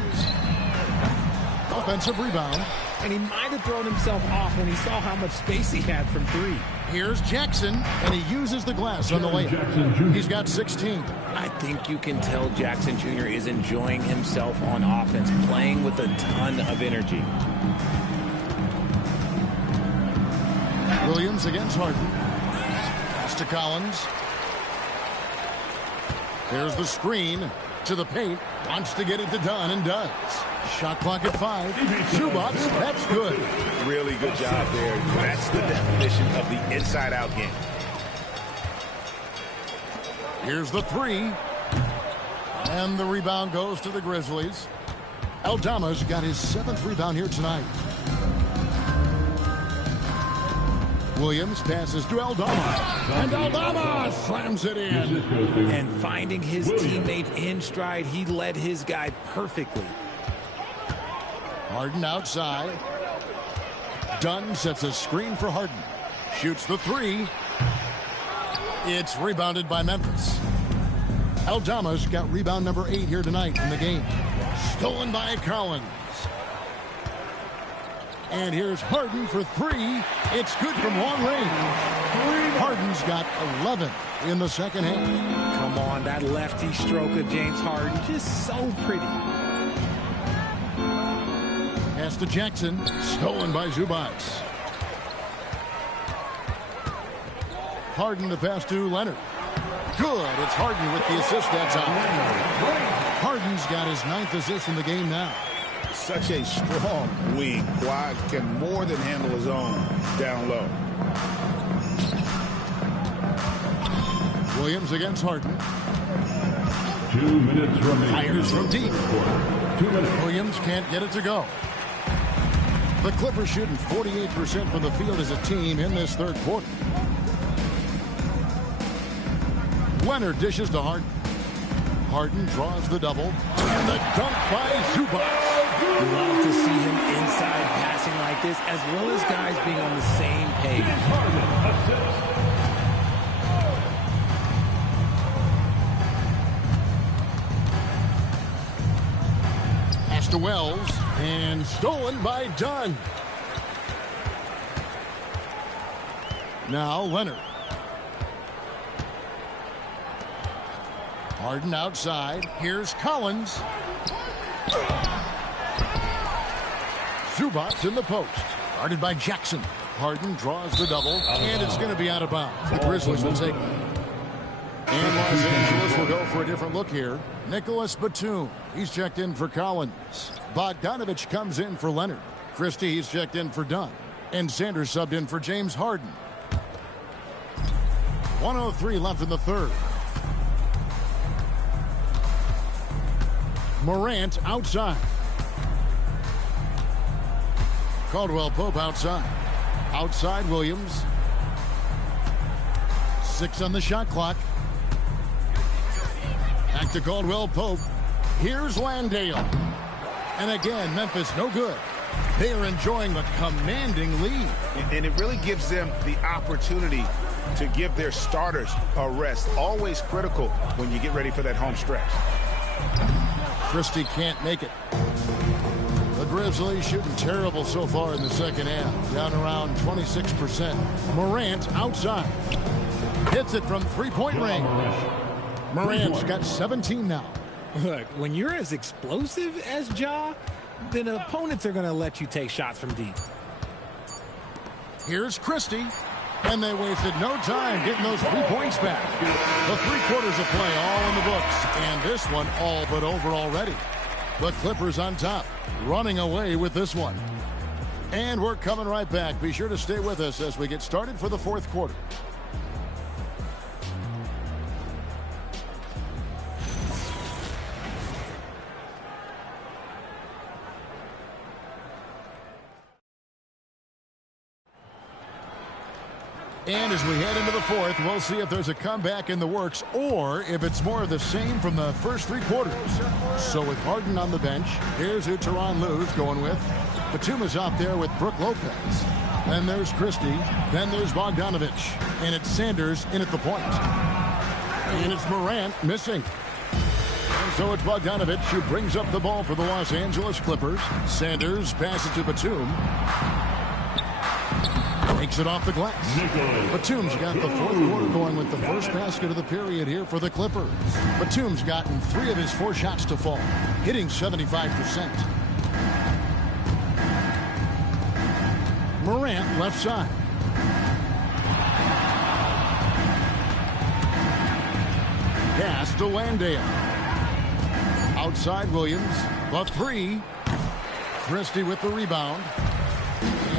Offensive rebound. And he might have thrown himself off when he saw how much space he had from three. Here's Jackson, and he uses the glass on the layup. He's got 16. I think you can tell Jackson Jr. is enjoying himself on offense, playing with a ton of energy. Williams against Harden. Pass to Collins. There's the screen to the paint. Wants to get it to Dunn and does. Shot clock at 5. Zubac, that's good. Really good job there. That's the definition of the inside-out game. Here's the 3. And the rebound goes to the Grizzlies. Aldama's got his 7th rebound here tonight. Williams passes to Aldama. And Aldama slams it in. And finding his teammate in stride, he led his guy perfectly. Harden outside. Dunn sets a screen for Harden. Shoots the 3. It's rebounded by Memphis. Aldama's got rebound number 8 here tonight in the game. Stolen by Collins. And here's Harden for 3. It's good from long range. Harden's got 11 in the second half. Come on, that lefty stroke of James Harden, just so pretty. Pass to Jackson. Stolen by Zubac. Harden the pass to Leonard. Good. It's Harden with the assist that time. Harden's got his 9th assist in the game now. Such a strong wing. Kawhi can more than handle his own down low. Williams against Harden. 2 minutes remaining. Fires from deep. 2 minutes. Williams can't get it to go. The Clippers shooting 48% from the field as a team in this third quarter. Leonard dishes to Harden. Harden draws the double. And the dunk by Zubac. Love to see him inside passing like this, as well as guys being on the same page. Pass to Wells, and stolen by Dunn. Now Leonard. Harden outside. Here's Collins. Zubac in the post. Guarded by Jackson. Harden draws the double, and it's going to be out of bounds. The Grizzlies will take it. And Los Angeles will go for a different look here. Nicholas Batum. He's checked in for Collins. Bogdanovich comes in for Leonard. Christie, he's checked in for Dunn. And Sanders subbed in for James Harden. 1:03 left in the third. Morant outside. Caldwell Pope outside. Outside Williams. 6 on the shot clock. Back to Caldwell Pope. Here's Landale. And again, Memphis no good. They are enjoying the commanding lead. And it really gives them the opportunity to give their starters a rest. Always critical when you get ready for that home stretch. Christie can't make it. The Grizzlies shooting terrible so far in the second half. Down around 26%. Morant outside. Hits it from three-point range. Morant's got 17 now. Look, when you're as explosive as Ja, then opponents are going to let you take shots from deep. Here's Christie. And they wasted no time getting those 3 points back. The 3 quarters of play all in the books. And this one all but over already. The Clippers on top, running away with this one. And we're coming right back. Be sure to stay with us as we get started for the 4th quarter. And as we head into the 4th, we'll see if there's a comeback in the works or if it's more of the same from the first 3 quarters. So with Harden on the bench, here's who Tyronn Lue's going with. Batum is out there with Brook Lopez. Then there's Christie. Then there's Bogdanovich. And it's Sanders in at the point. And it's Morant missing. And so it's Bogdanovich who brings up the ball for the Los Angeles Clippers. Sanders passes to Batum. Takes it off the glass. Batum's got the 4th quarter going with the first basket of the period here for the Clippers. Batum's gotten 3 of his 4 shots to fall, hitting 75%. Morant left side. Pass to Landale. Outside Williams. The 3. Christie with the rebound.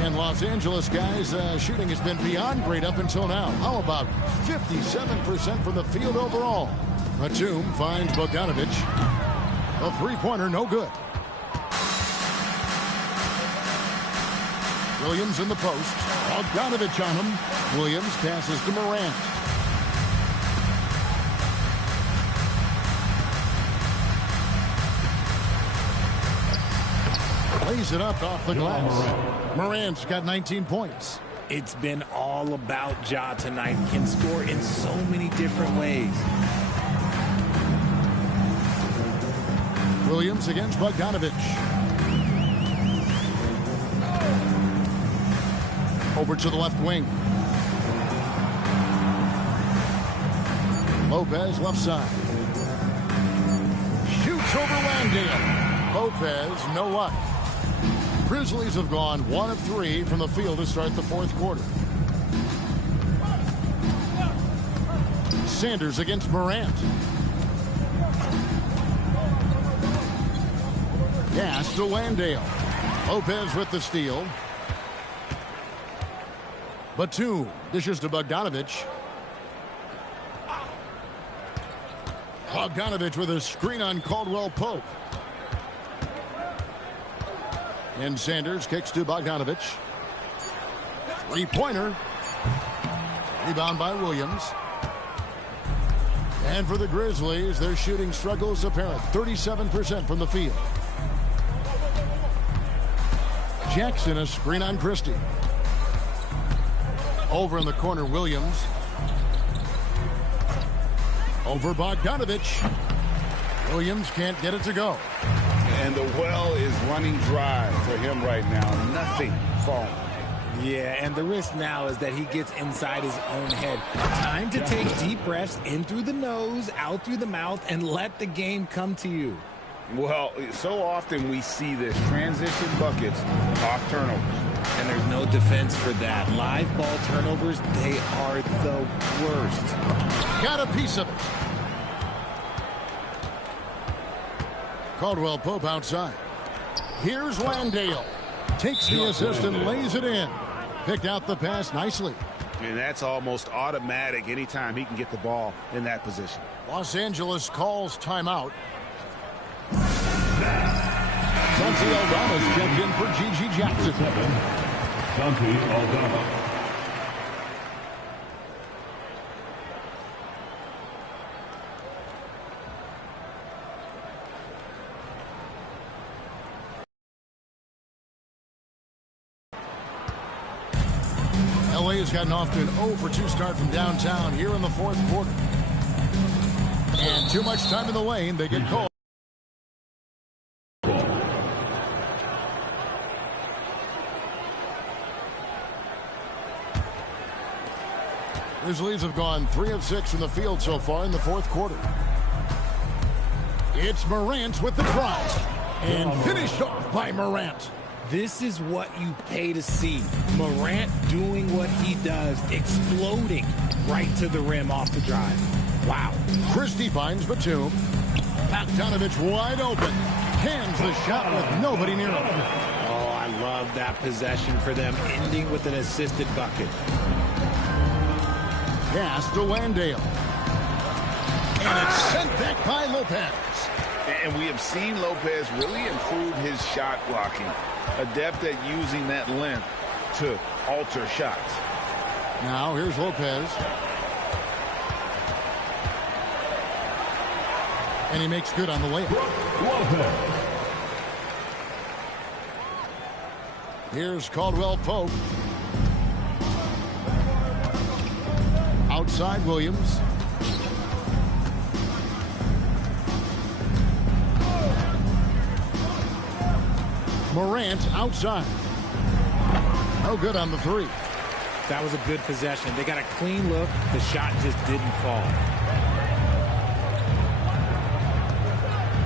And Los Angeles guys, shooting has been beyond great up until now. How about 57% from the field overall? Batum finds Bogdanovich. A 3-pointer, no good. Williams in the post. Bogdanovich on him. Williams passes to Morant. Lays it up off the glass. Morant's got 19 points. It's been all about Ja tonight. He can score in so many different ways. Williams against Bogdanovich. Over to the left wing. Lopez left side. Shoots over Landale. Lopez, no luck. Grizzlies have gone 1 of 3 from the field to start the 4th quarter. Sanders against Morant. Pass to Landale. Lopez with the steal. Batum dishes to Bogdanovich. Bogdanovich with a screen on Caldwell Pope. And Sanders kicks to Bogdanovich. 3-pointer. Rebound by Williams. And for the Grizzlies, their shooting struggles apparent. 37% from the field. Jackson, a screen on Christie. Over in the corner, Williams. Over Bogdanovich. Williams can't get it to go. And the well is running dry for him right now. Nothing falling. Yeah, and the risk now is that he gets inside his own head. Time to take deep breaths in through the nose, out through the mouth, and let the game come to you. Well, so often we see this. Transition buckets off turnovers. And there's no defense for that. Live ball turnovers, they are the worst. Got a piece of it. Caldwell Pope outside. Here's Landale. Takes the assist and lays it in. Picked out the pass nicely. And that's almost automatic anytime he can get the ball in that position. Los Angeles calls timeout. Santi Aldama's checked in for Gigi Jackson. Santi Aldama. LA has gotten off to an 0 for 2 start from downtown here in the 4th quarter. And too much time in the lane. They get called. Grizzlies have gone 3 of 6 from the field so far in the 4th quarter. It's Morant with the drive. And finished off by Morant. This is what you pay to see. Morant doing what he does, exploding right to the rim off the drive. Wow. Christie finds Batum. Bogdanovich wide open. Cans the shot with nobody near him. Oh, I love that possession for them, ending with an assisted bucket. Pass to Landale. And it's sent back by Lopez. And we have seen Lopez really improve his shot blocking. Adept at using that length to alter shots. Now here's Lopez. And he makes good on the layup. Lopez. Here's Caldwell Pope. Outside Williams. Morant outside. No good on the three. That was a good possession. They got a clean look. The shot just didn't fall.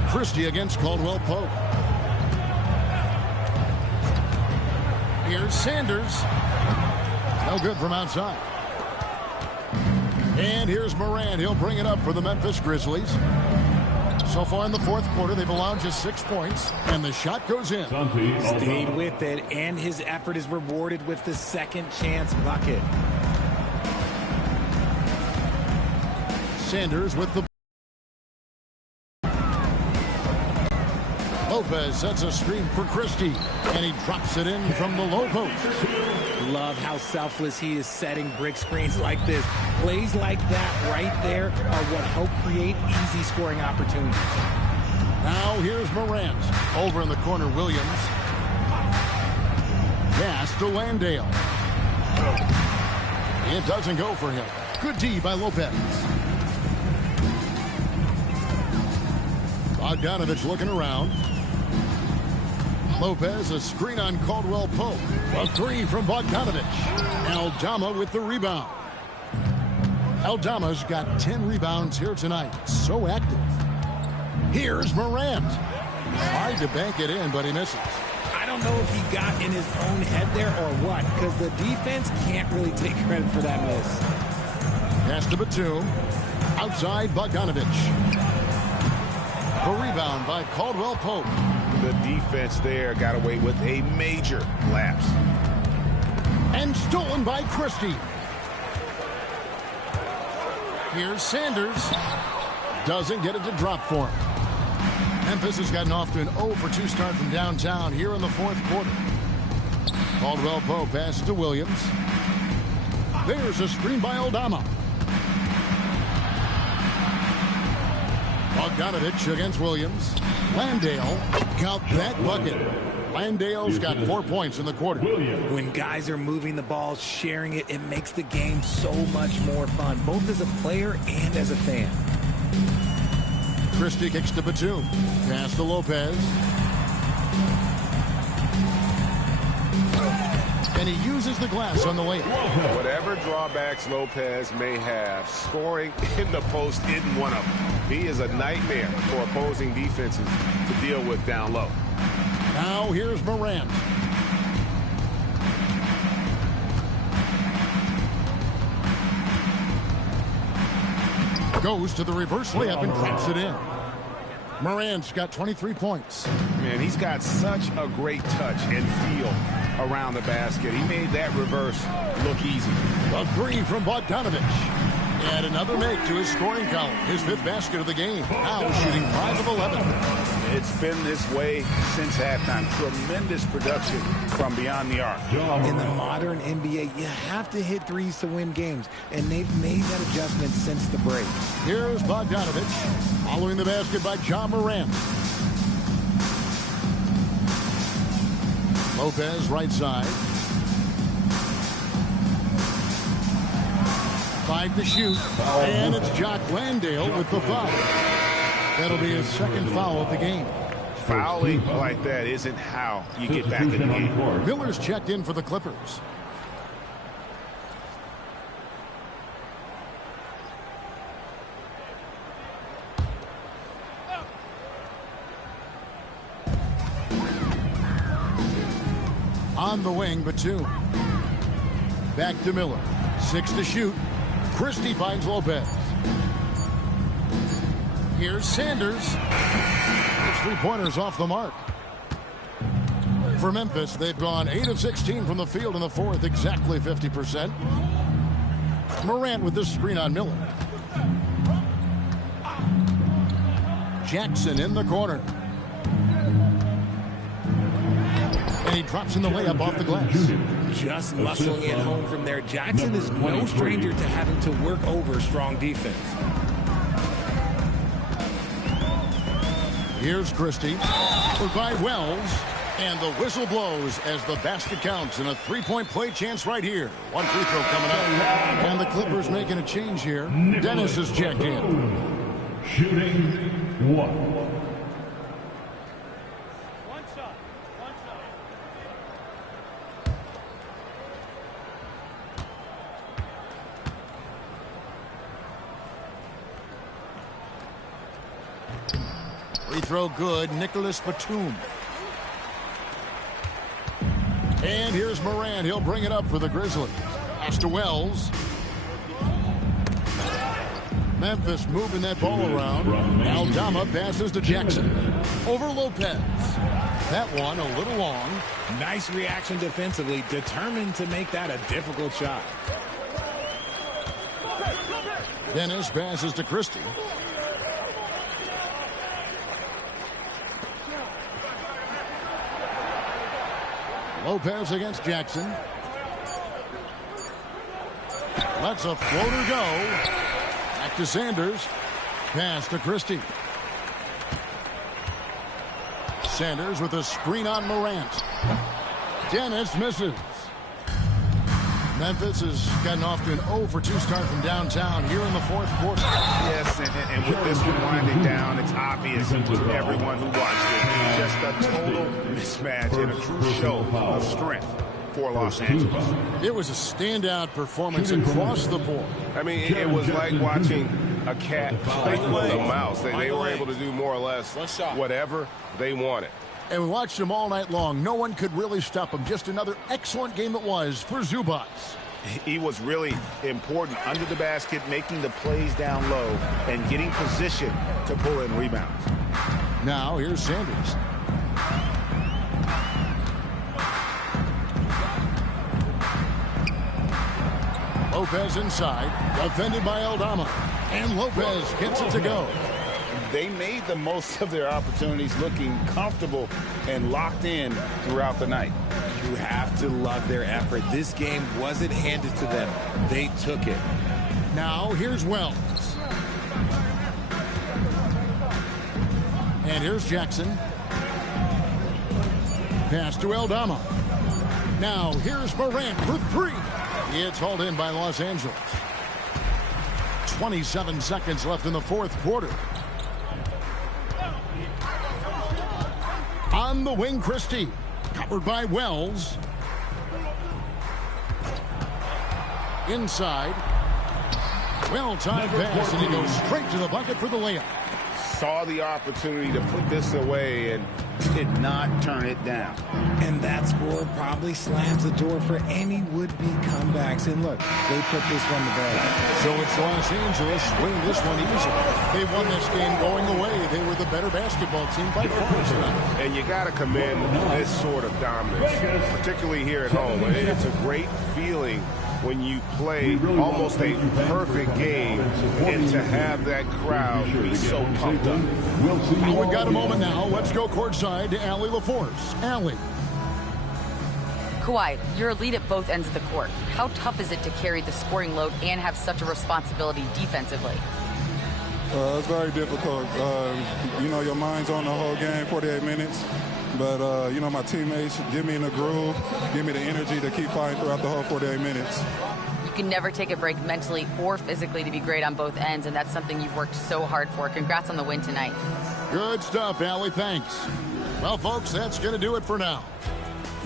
Christie against Caldwell Pope. Here's Sanders. No good from outside. And here's Morant. He'll bring it up for the Memphis Grizzlies. So far in the fourth quarter, they've allowed just 6 points, and the shot goes in. Stayed with it, and his effort is rewarded with the second chance bucket. Sanders with the... Lopez sets a screen for Christie, and he drops it in from the low post. Love how selfless he is setting brick screens like this. Plays like that right there are what help create easy scoring opportunities. Now here's Morant. Over in the corner, Williams. Pass to Landale. It doesn't go for him. Good D by Lopez. Bogdanovich looking around. Lopez, a screen on Caldwell Pope. A three from Bogdanovich. Aldama with the rebound. Aldama's got 10 rebounds here tonight. So active. Here's Morant. Tried to bank it in, but he misses. I don't know if he got in his own head there or what, because the defense can't really take credit for that miss. Pass to Batum. Outside Bogdanovich. The rebound by Caldwell Pope. The defense there got away with a major lapse. And stolen by Christie. Here's Sanders. Doesn't get it to drop for him. Memphis has gotten off to an 0 for 2 start from downtown here in the fourth quarter. Caldwell Pope passes to Williams. There's a screen by Aldama. Bogdanovich against Williams. Landale got that bucket. Landale's got 4 points in the quarter. When guys are moving the ball, sharing it, it makes the game so much more fun, both as a player and as a fan. Christie kicks to Batum. Pass to Lopez. And he uses the glass on the way. Whatever drawbacks Lopez may have, scoring in the post isn't one of them. He is a nightmare for opposing defenses to deal with down low. Now here's Morant. Goes to the reverse layup and drops it in. Morant's got 23 points. Man, he's got such a great touch and feel around the basket. He made that reverse look easy. A three from Bogdanovich. And another make to his scoring column. His 5th basket of the game. Now shooting 5 of 11. It's been this way since halftime. Tremendous production from beyond the arc. In the modern NBA, you have to hit threes to win games, and they've made that adjustment since the break. Here's Bogdanovich. Following the basket by Ja Morant. Lopez right side. 5 to shoot. And it's Jock Landale with the foul. That'll be his 2nd foul of the game. Fouling like that isn't how you get back in the game. Miller's checked in for the Clippers. On the wing, but 2. Back to Miller. 6 to shoot. Christie finds Lopez. Here's Sanders. His 3-pointers off the mark. For Memphis, they've gone 8 of 16 from the field in the fourth, exactly 50%. Morant with this screen on Miller. Jackson in the corner. And he drops in the layup off the glass. Just muscling it home from there. Jackson is no stranger to having to work over strong defense. Here's Christie. By Wells. And the whistle blows as the basket counts in a 3-point play chance right here. 1 free throw coming up. And the Clippers making a change here. Dennis is checked in. Shooting 1. One shot. Free throw good. Nicholas Batum. And here's Morant. He'll bring it up for the Grizzlies. Pass to Wells. Memphis moving that ball around. Aldama passes to Jackson. Over Lopez. That one a little long. Nice reaction defensively. Determined to make that a difficult shot. Dennis passes to Christie. Lopez against Jackson. Lets a floater go. Back to Sanders. Pass to Christie. Sanders with a screen on Morant. Dennis misses. Memphis has gotten off to an 0 for 2 start from downtown here in the fourth quarter. Yes, and with this one winding down, it's obvious to everyone who watched it. Just a total mismatch and a true show of strength for Los Angeles. It was a standout performance across the board. I mean, it was like watching a cat play with a mouse. They were able to do more or less whatever they wanted. And we watched them all night long. No one could really stop them. Just another excellent game it was for Zubac. He was really important under the basket, making the plays down low and getting position to pull in rebounds. Now here's Sanders. Lopez inside, defended by Aldama. And Lopez gets it to go. They made the most of their opportunities, looking comfortable and locked in throughout the night. You have to love their effort. This game wasn't handed to them. They took it. Now here's Wells. And here's Jackson. Pass to Aldama. Now here's Morant for 3. It's hauled in by Los Angeles. 27 seconds left in the fourth quarter. On the wing, Christie. Covered by Wells. Inside. Well-timed pass, and he goes straight to the bucket for the layup. Saw the opportunity to put this away and did not turn it down. And that score probably slams the door for any would-be comebacks. And look, they put this one to bed. So it's Los Angeles winning this one easily. They won this game going away. They were the better basketball team by far tonight. And you got to commend this sort of dominance, particularly here at home. It's a great feeling when you play almost a perfect game and to have that crowd be so pumped up. We've got a moment now. Let's go courtside to Allie LaForce. Allie. Kawhi, you're a lead at both ends of the court. How tough is it to carry the scoring load and have such a responsibility defensively? It's very difficult. You know, your mind's on the whole game, 48 minutes. But, you know, my teammates give me in the groove, give me the energy to keep fighting throughout the whole 48 minutes. You can never take a break mentally or physically to be great on both ends, and that's something you've worked so hard for. Congrats on the win tonight. Good stuff, Allie. Thanks. Well, folks, that's going to do it for now.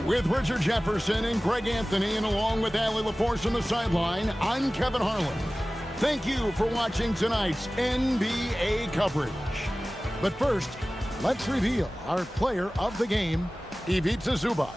With Richard Jefferson and Greg Anthony, and along with Allie LaForce on the sideline, I'm Kevin Harlan. Thank you for watching tonight's NBA coverage. But first, let's reveal our player of the game, Ivica Zubac.